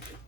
Thank you.